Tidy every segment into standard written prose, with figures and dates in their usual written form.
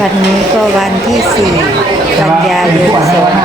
วันนี้ก็วันที่4 กันยายน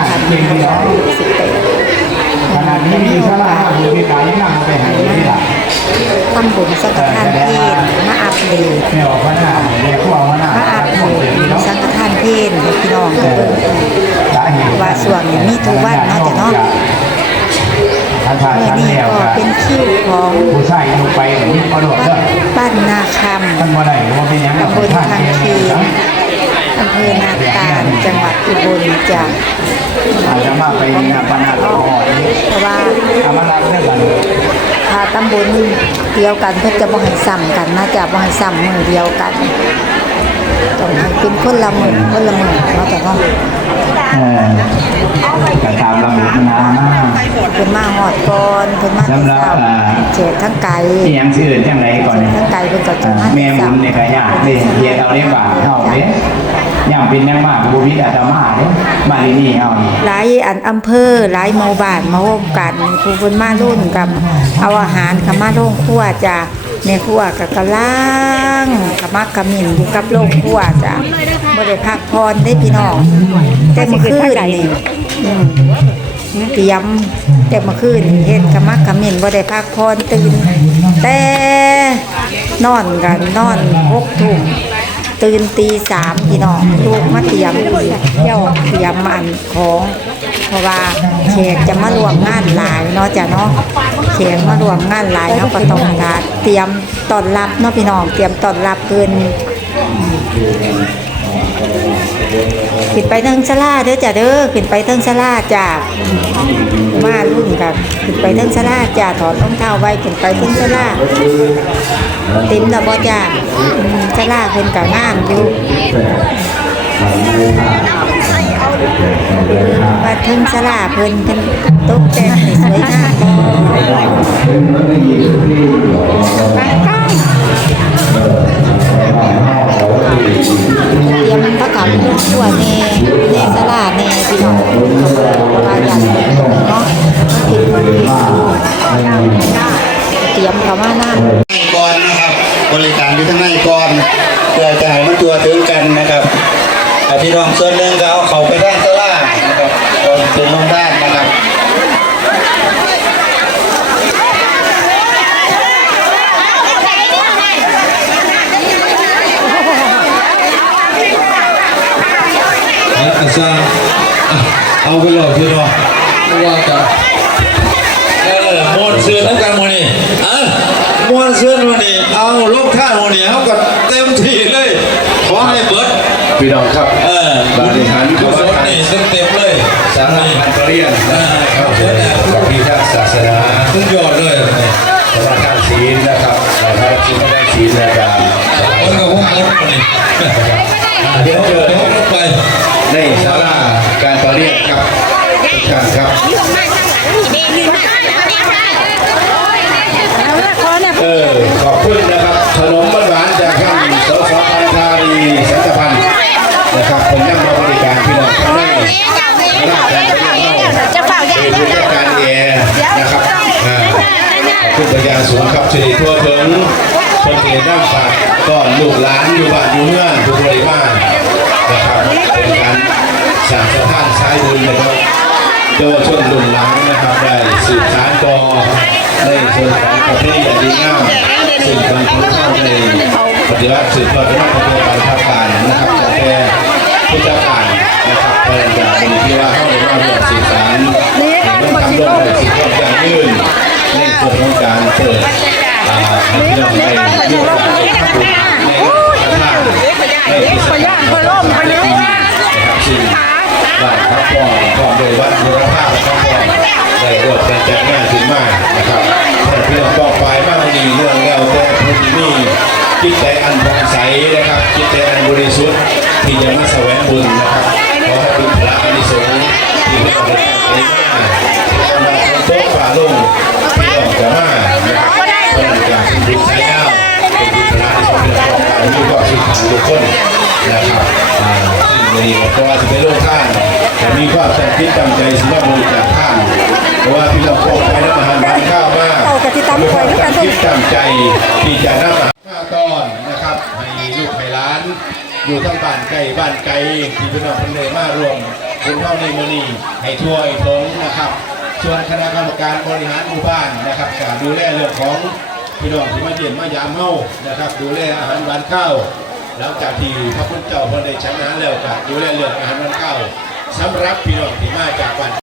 2568 ขณะนี้มีชาวบ้านอยู่ที่ไหนนั่งไปหาที่หลังทำบุญสังฆทานเพลมาอัปเดตไม่ออกว่าหน้าเรียกว่าหน้ามาอัปเดตสังฆทานเพลให้พี่น้องกันเบิ่งว่าส่วนนี้มีทุกวันเนาะจ้ะเนาะเมื่อนี้ก็เป็นคิวของผู้ชายลงไปนี่กระโดดเด้อบ้านนาคำท่านว่าไหนว่าเป็นยังไงตำบลทางคีอำเภอนาตาลจังหวัดอุบลจ้ะอาจจะมาไปงานปนาต่อเพราะว่าอามารับเรื่องกันถ้าตำบลเดียวกันเพื่อจะบ่ให้ซ้ำกันนะจ๊ะบ่ให้ซ้ำมือเดียวกันต้องให้เป็นคนละมือเนาะจ้ะเนาะการตามระบบมามากเพิ่นมาฮอดก่อนเพิ่นมาที่เช้าเจ็ดทั้งไก่ที่ยังชื่อจังไรก่อนทั้งไก่เพิ่นก็จะมาแม่บุญในกระยาเรียนเอาได้บ่าเท่าเด้ยังเป็นยังมากบุญอาตมาเด้มาที่นี่เอาหลายอำเภอหลายหมู่บ้านมาร่วมกันผู้เพิ่นมารุ่นกับเอาอาหารเข้ามาโรงครัวจ้ะแม่ครัวก็กำลังขมักขมิ้นอยู่กับโรงครัวจ้ะบ่ได้พักผ่อนได้พี่น้องแต่เมื่อคืนนี่เตรียมแต่เมื่อคืนเฮ็ดขมักขมิ้นบ่ได้พักผ่อนตื่นแต่นอน6 ทุ่มตื่นตี 3พี่น้องลูกมาเตรียมเที่ยวเตรียมอันของเพราะว่าแขกจะมาร่วมงานหลายเนาะจ้ะเนาะแขกมาร่วมงานหลายเนาะก็ต้องการเตรียมต้อนรับเนาะพี่น้องเตรียมต้อนรับเพิ่นขึ้นไปเทิงศาลาเด้อจ้ะเด้อขึ้นไปเทิงศาลาจ้ะมารุ่นกันขึ้นไปเทิงศาลาจ้ะถอดรองเท้าไว้ขึ้นไปเทิงศาลาเต็มแล้วบ่จ้ะศาลาเพิ่นก็งามอยู่ว่าเทิงศาลาเพิ่นตกแต่งให้สวยงามเตรียมประกอบตัวแน่ศาลาแน่พี่น้องว่าอย่างนี้เนาะผิดเตรียมเข้ามานำก่อนนะครับบริการที่ทั้งในก่อนเพื่อจะให้มันตัวถึงกันนะครับพี่น้องส่วนหนึ่งก็เอาเขาไปด้านศาลานะครับก่อนถึงลงด้านนะครับเอาไปหลอกพี่น้องว่ากันมวนเสือทั้งกันวันนี้มวนเสือวันนี้เอาลูกท่าวันนี้เขาก็เต็มที่เลยขอให้เบิร์ดพี่น้องครับบริหารกุศลนี่เต็มเลยสามพันเรียนนะครับกับพิทักษ์ศาสนาทุกยอดเลยสมาทานศีลนะครับสมาทานศีลนะครับคนกับพวกมดวันนี้เดี๋ยวเจอไปในศาลาการต่อเรียนครับทุกท่านครับขอบคุณนะครับขนมหวานจากท่านสสพันธารีสันตพันธ์นะครับผมยังมาบริการพี่น้องท่านได้ราชการเรียนเราการแย่นะครับขอบคุณพยาสูงครับสิริทั่วถึงคนเกณฑ์น้ำฝากก่อนลูกหลานอยู่บ้านอยู่เมืองทุกบริวารนะครับเป็นการสร้างสถานสายบุญนะครับโดยชนรุ่นหลังนะครับได้สืบสานต่อในส่วนของประเพณีอันดีงามซึ่งการของเข้าในปฏิวัติสืบทอดมาตั้งแต่ภาคการนะครับตั้งแต่พุทธกาลนะครับเพื่อจะเป็นที่ว่าเข้าในมาเรื่องสื่อสารมันทำลงในสิ่งที่อย่างยืนในส่วนของการเปิดให้พี่น้องได้เลือกการในทางในที่สำคัญนะครับซึ่งบ้านพักผ่อนพร้อมโดยวัดบุรพาพักผ่อนได้รวบกันจัดงานขึ้นมานะครับแต่เพื่อป้องปลายมากดีเรื่องแล้วแต่ผู้ที่มีจิตใจอันผ่องใสนะครับจิตใจอันบริสุทธิ์ที่จะมาแสวงบุญนะครับขอให้เป็นพระอนิสงส์ที่เราได้ทำได้มาที่เราโต๊ะฝ่าลงที่เราจะมานะครับเป็นการบุญใช้แล้วเป็นบุญพระที่เราเป็นของการมีความสุขทุกคนนะครับซึ่งในก็จะเป็นโลกท่านแต่มีความตั้งใจตั้งใจสำหรับบริจาคท่านเพราะว่าพี่เราโค้งไปน้ำอาหารบ้านข้าวมากมีความตั้งใจที่จะนำข้าวตอนนะครับให้ลูกให้ล้านอยู่ทั้งบ้านไกลบ้านไกลที่พี่น้องเพิ่นได้มารวมบุญเท่าในมื้อนี้ให้ช่วยถงนะครับส่วนคณะกรรมการบริหารหมู่บ้านนะครับก็ดูแลเรื่องของพี่น้องที่มาเยี่ยมมายามเฮานะครับดูแลอาหารหวานข้าวหลังจากที่พระพุทธเจ้าเพิ่นได้ฉันอาหารแล้วก็ดูแลเรื่องอาหารหวานข้าวสำหรับพี่น้องที่มาจากบ้าน